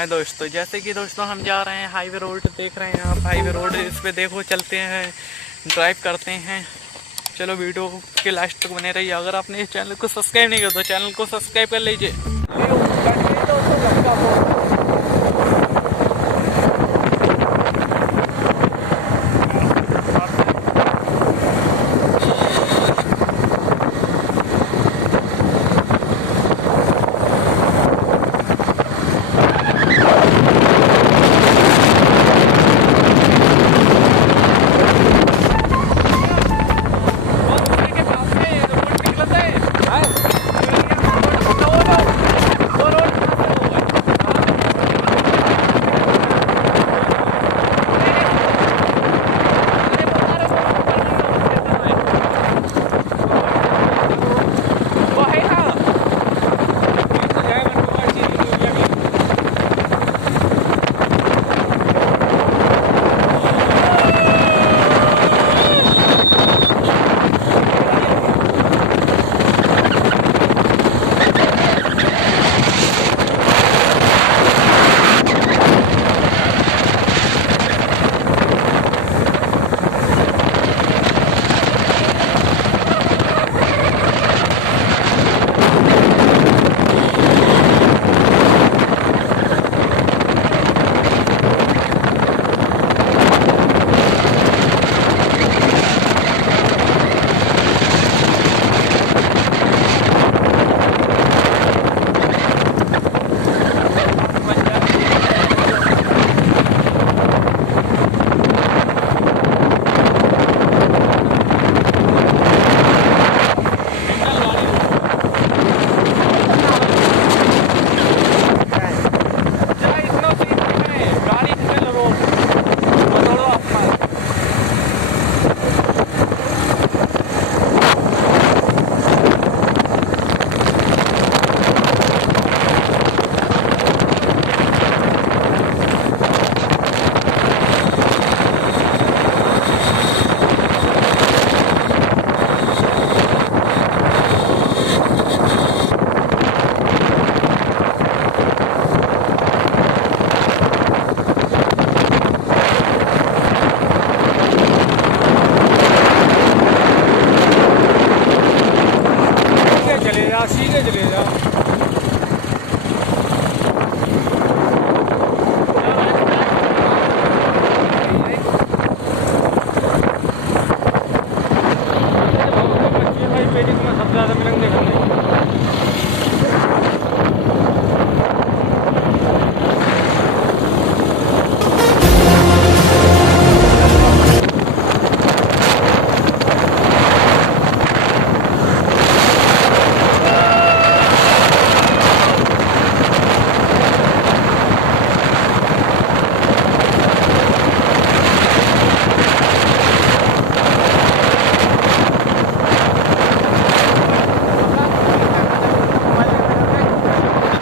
हाय दोस्तों, जैसे कि दोस्तों हम जा रहे हैं हाईवे रोड, देख रहे हैं आप हाईवे रोड। इस पे देखो चलते हैं, ड्राइव करते हैं। चलो वीडियो के लास्ट तक बने रहिए। अगर आपने इस चैनल को सब्सक्राइब नहीं किया तो चैनल को सब्सक्राइब कर लीजिए। सीधे चले जाओ।